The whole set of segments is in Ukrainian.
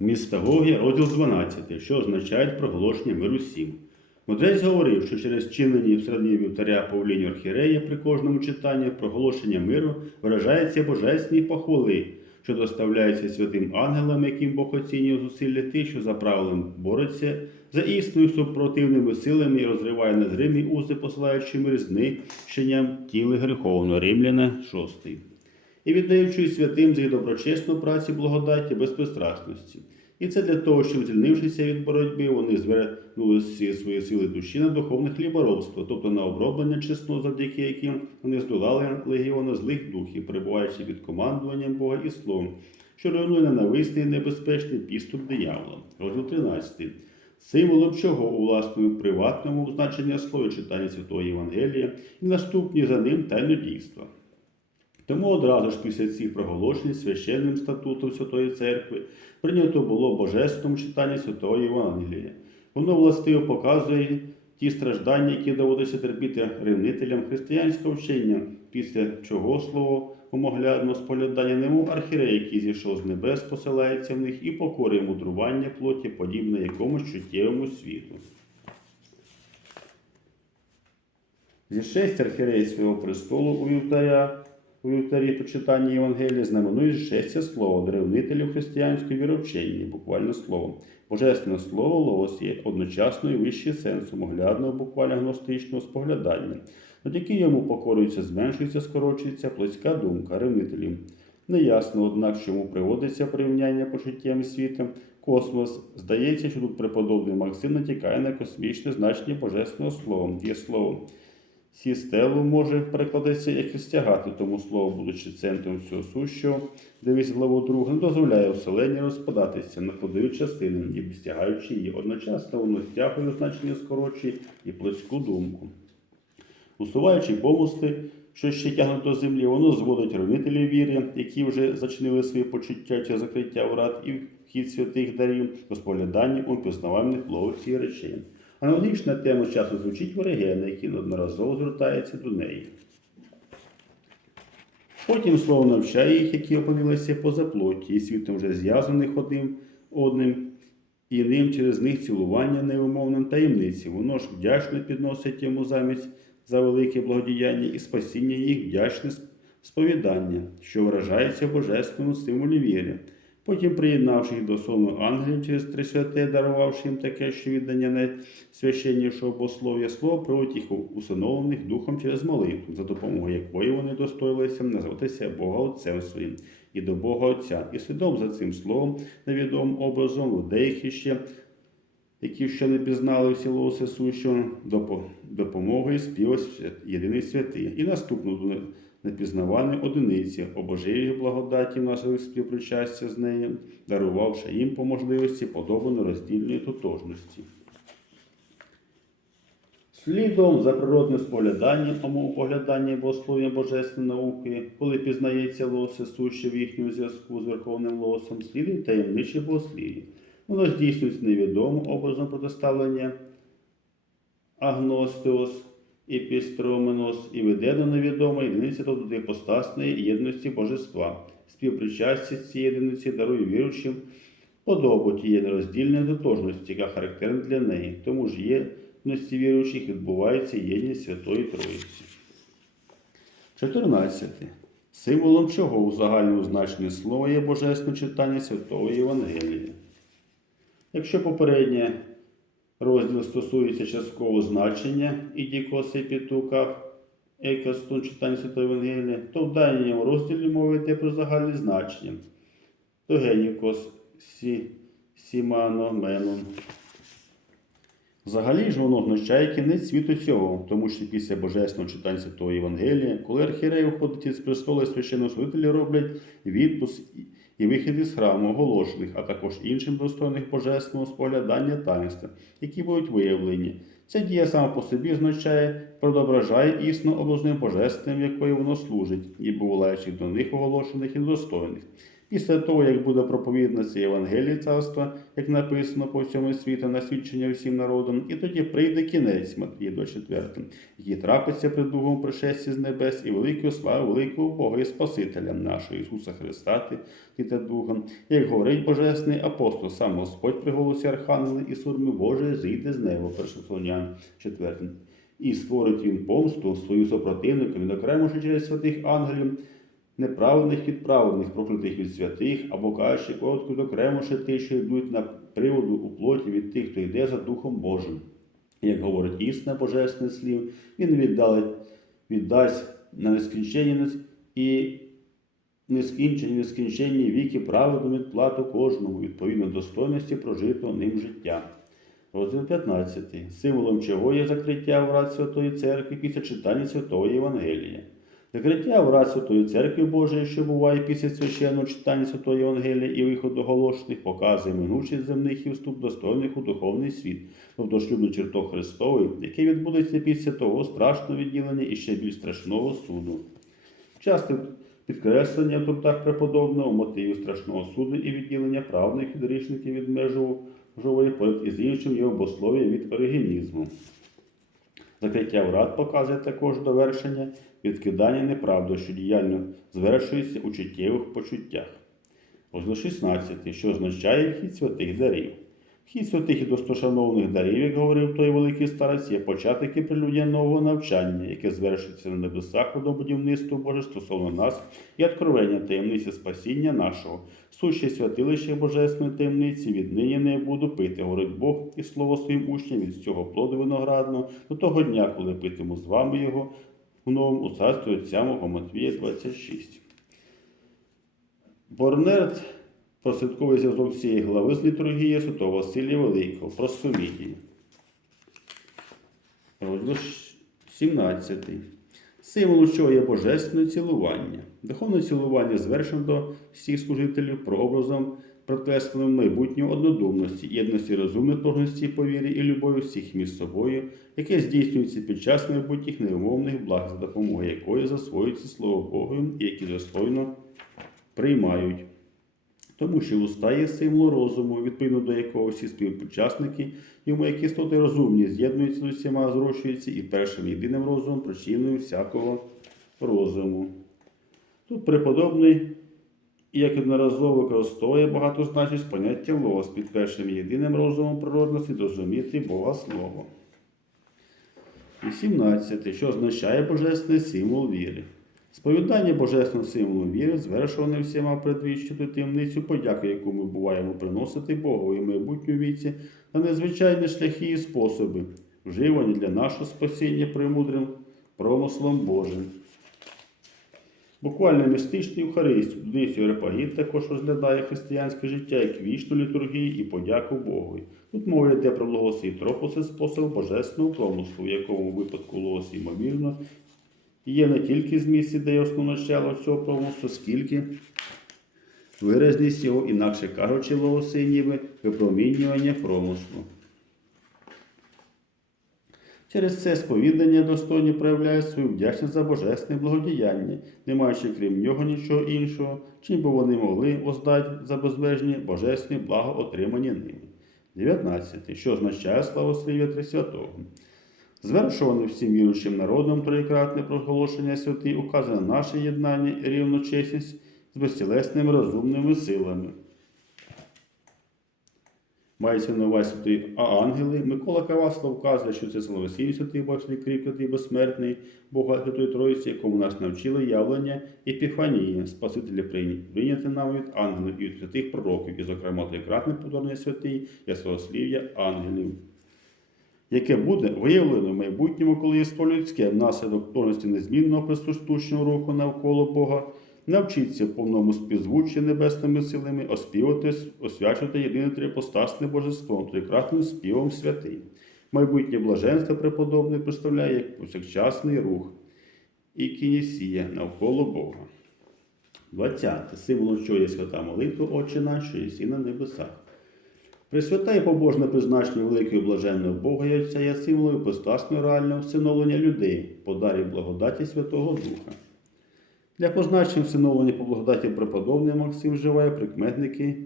Містагогія, розділ 12, що означають проголошення миру всім. Мудрець говорив, що через чинені в середині вівтаря по велінню архірея при кожному читанні проголошення миру виражається божественні похвали, що доставляються святим ангелам, яким Бог оцінює зусилля тих, що за правилом бореться за існою супротивними силами і розриває незримі узи, посилаючи мир знищенням тіли греховного. Римляна 6 і віддаючи святим за їх доброчесну працю благодаті безпристрасності. І це для того, щоб, звільнившися від боротьби, вони звернули всі свої сили душі на духовне хліборобство, тобто на оброблення чесно, завдяки яким вони здолали легіони злих духів, перебуваючи під командуванням Бога і Словом, що руйнує ненависний і небезпечний підступ диявола. Розділ 13. Символом чого у власному приватному значення слова читання Святого Євангелія і наступні за ним тайнодійства. Тому одразу ж після цих проголошень священним статутом Святої Церкви прийнято було божественному читання Святого Євангелія. Воно властиво показує ті страждання, які доводиться терпіти ревнителям християнського вчення, після чого слово помоглядно споглядання, немов архірей, який зійшов з небес, посилається в них і покорює мудрування плоті, подібне якомусь чуттєвому світу. Зі шесть архірей свого престолу у вівтаря, у вівтарі по читанні Євангелія знаменують шестя слово древнителів християнської віровчення, буквально слово. Божественне слово логос є одночасно і вищий сенсом оглядного, буквально гностичного споглядання. Завдяки йому покорюється, зменшується, скорочується плоська думка ревнителів. Неясно, однак, чому приводиться порівняння почуттям світом. Космос. Здається, що тут преподобний Максим натякає на космічне значення божественного слова, є слово. Сістелу може перекладатися як і стягати, тому слово, будучи центром всього сущого, дивись главу другу, не дозволяє вселенні розпадатися на подаю частини, ніби стягаючи її. Одночасно воно стягує значення скорочує і плоську думку. Усуваючи помости, що ще тягнуть до землі, воно зводить ронителів віри, які вже зачинили свої почуття чи закриття врат і вхід святих дарів, до споглядання у пізнавальних лових речей. Аналогічна тема часу звучить в Оригена, який неодноразово звертається до неї. Потім слово навчає їх, які опинилися поза плоті, і світом вже зв'язаних одним одним, і ним через них цілування невимовним таємниці. Воно ж вдячно підносить йому замість за велике благодіяння і спасіння їх вдячне сповідання, що вражається в божественному стимулі віри. Потім, приєднавши їх до сону ангелів через три святе, дарувавши їм таке, що віддання найсвященнішого богослов'я слово, приводить їх усиновлених духом через молитву, за допомогою якої вони достоїлися назватися Бога Отцем своїм і до Бога Отця. І слідом за цим словом, невідомим образом, в деяких іще, які ще не пізнали всілого всесущого, допомогою співав єдиний святий. І наступну непізнавані одиниці, обожив їх благодаті нашого співпричастя з нею, дарувавши їм по можливості подобану роздільної тотожності. Слідом за природним спогляданням у погляданні богослов'я Божественної науки, коли пізнається лоси суще в їхньому зв'язку з Верховним Лосом, слідують таємничі богослів'я. Воно здійснюється невідомим образом протиставлення епістроменос і веде до невідомої єдиниці до іпостасної єдності божества. Співпричастя цієї єдиниці дарує віручим подобу тієї нероздільної тотожності, яка характерна для неї. Тому ж єдності віруючих відбувається єдність Святої Троїці. 14. Символом чого у загальному значенні слова є божественне читання Святого Євангелія. Якщо попереднє розділ стосується часткового значення ідікоси пітука екастун читання Святого Євангелія, то в даному розділі мова йде про загальне значення. Тогенікос сі, сімано менон. Взагалі ж воно означає кінець світу цього, тому що після божественного читання Святого Євангелія, коли архірей виходить із престола престолу священнослужителі роблять відпуск і вихід із храму оголошених, а також іншим достойних божественного споглядання таїнства, які будуть виявлені. Ця дія сама по собі означає, продображає існу обласним божественним, якою воно служить, і буваючих до них оголошених і недостойних. Після того, як буде проповідна це Євангеліє царства, як написано по всьому світу на свідчення всім народам, і тоді прийде кінець Матвія до 4, який трапиться при другому пришесті з небес і великою славою великого Бога і Спасителя нашого Ісуса Христа, Тита Духа, як говорить Божесний апостол, сам Господь при голосі Архангела і сурми Божої зійде з неба, 1 Солонян 4. І створить він помсту свою супротивнику, відокремивши через святих ангелів, неправедних від праведних, проклятих від святих, або кажучи, коротко відокремивши тих, що йдуть на приводу у плоті від тих, хто йде за Духом Божим. Як говорить істина Божественне слів, він віддалить, віддасть на нескінченність і нескінчені, нескінченні віки праведну відплату кожному, відповідно достойності прожитого ним життя. Розділ 15. Символом чого є закриття врат Святої Церкви після читання Святого Євангелія. Закриття врат Святої Церкви Божої, що буває після священного читання Святого Євангелія і виходу оголошених, показує минучість земних і вступ достойних у духовний світ, тобто шлюбний чертог Христовий, який відбудеться після того страшного відділення і ще більш страшного суду. Часто підкреслення в тортах преподобного мотивів страшного суду і відділення правних від грішників від межової поряд із іншим його бослов'я від оригінізму. Закриття врат показує також довершення відкидання неправди, що діяльно звершується у чуттєвих почуттях. Розділ 16, що означає вхід святих дарів. Вхід святих і достошановних дарів, як говорив той великий старець, є початок і прелюдія нового навчання, яке звершується на небесах у будівництво Боже стосовно нас і откровення таємниці спасіння нашого. Суще святилище Божественної таємниці віднині не буду пити, говорить Бог і слово своїм учням від цього плоду виноградного до того дня, коли питиму з вами його у новому царстві Отця мого Матвія 26. Борнерт прослідковий зв'язок цієї глави з літургії Святого Василія Великого про сповідію. Розділ 17. Символом чого є божественне цілування. Духовне цілування звершено до всіх служителів прообразом протестованим майбутньої однодумності, єдності розумної тожності по і любові всіх між собою, яке здійснюється під час майбутніх невимовних благ, за допомогою якої засвоюється Слово Богом і які достойно приймають. Тому що уста є символ розуму, відповідно до якого всі співучасники, йому як істоти розумні, з'єднуються з усіма, зрощуються і першим єдиним розумом причиною всякого розуму. Тут преподобний і як одноразово використовує багатозначність поняття логос під першим єдиним розумом природності зрозуміти Бога Слово. І 17. Що означає божественний символ віри. Сповідання божественного символу віри звершуване всіма предвіщити таємницю подяки, яку ми буваємо приносити Богу і майбутню віці на незвичайні шляхи і способи, вживані для нашого спасіння премудрим промислом Божим. Буквально містичний Евхарист, Дивіться, Репагіт також розглядає християнське життя як вічну літургію і подяку Богу. Тут мова йде про логос і тропоси способ божественного промислу, в якому випадку логос, ймовірно, є не тільки зміст ідеї основначало цього промислу, скільки виразність його, інакше кажучи, логоси ніби випромінювання промислу. Через це сповідання достойні проявляє свою вдячність за божественне благодіяння, не маючи крім нього нічого іншого, чим би вони могли воздати за безмежні божественні благо отримані ними. 19. Що означає славослів'я Трисвятого? Звершуване всім віруючим народом троєкратне проголошення святий указане наше єднання і рівночесність з безтілесними розумними силами. Мається на увазі святий а ангели. Микола Кавасло вказує, що це Славосій святий Божий кріпкий безсмертний, Бога Святої Троїці, якому нас навчили явлення Епіфанії, Спасителя прийняти нам від ангелів і від святих пророків, і, зокрема, трикратне повторення святий, ясослів'я ангелів. Яке буде виявлено в майбутньому, коли єство людське внаслідок тонності незмінного присутущого руху навколо Бога, навчиться в повному співзвуччі небесними силами оспівати, освячувати єдине трипостасне божество, трикратним співом святим. Майбутнє блаженство преподобне представляє як повсякчасний рух і кінісія навколо Бога. 20. Символом що є свята молитва Отче наш, що на небесах. Пресвята і побожне призначення великого блаженного Бога і Отця є символом постасного реального всиновлення людей, по дарі благодаті Святого Духа. Для позначення всиновлення по благодаті преподобний Максим вживає прикметники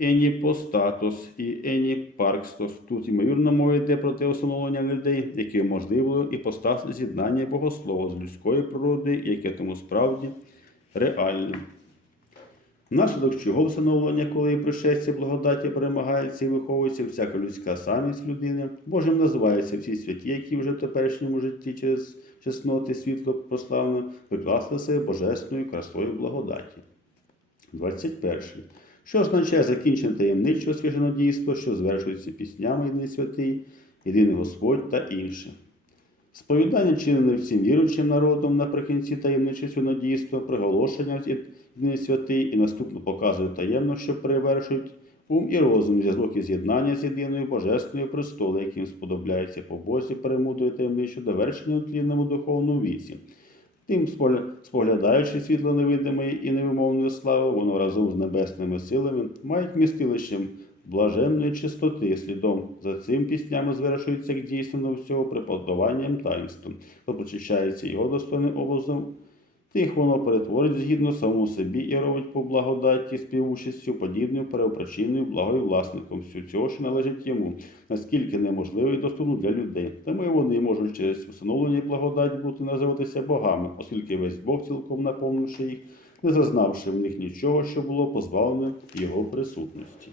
еніпостатос і еніпаркстос. Тут, ймовірно, мова йде про те усиновлення людей, яке можливо і постав з'єднання богослова з людської природи, яке тому справді реальне. Внаслідок чого всиновлення, коли і пришестя благодаті перемагається і виховується всяка людська самість людини, Божим називаються всі святі, які вже в теперішньому житті через чесноти світло прославлено прикласли себе божественною красою благодаті. 21. Що означає закінчення таємничого священодійства, що звершується піснями єдиний святий, єдиний Господь та інше. Сповідання чинене всім віруючим народом наприкінці таємничого священодійства, приголошення єдиний святий і наступно показує таємно, що перевершують ум і розум, зв'язок і з'єднання з єдиною божественною престолу, яким сподобляється по Бозі перемудрою таємничо довершення у тлінному духовному віці. Тим, споглядаючи світло невидимої і невимовної слави, воно разом з небесними силами мають містилищем блаженної чистоти. Слідом за цим піснями звершується як дійсно всього преподаванням таїнством, то почищається його достойним образом. Тих воно перетворить згідно самому собі і робить по благодаті співучастю, подібною переопричиною благою власником всю цього, що належить йому, наскільки неможливо і доступно для людей. Тому і вони можуть через встановлення і благодать бути називатися богами, оскільки весь Бог, цілком наповнивши їх, не зазнавши в них нічого, що було позбавлене його присутності.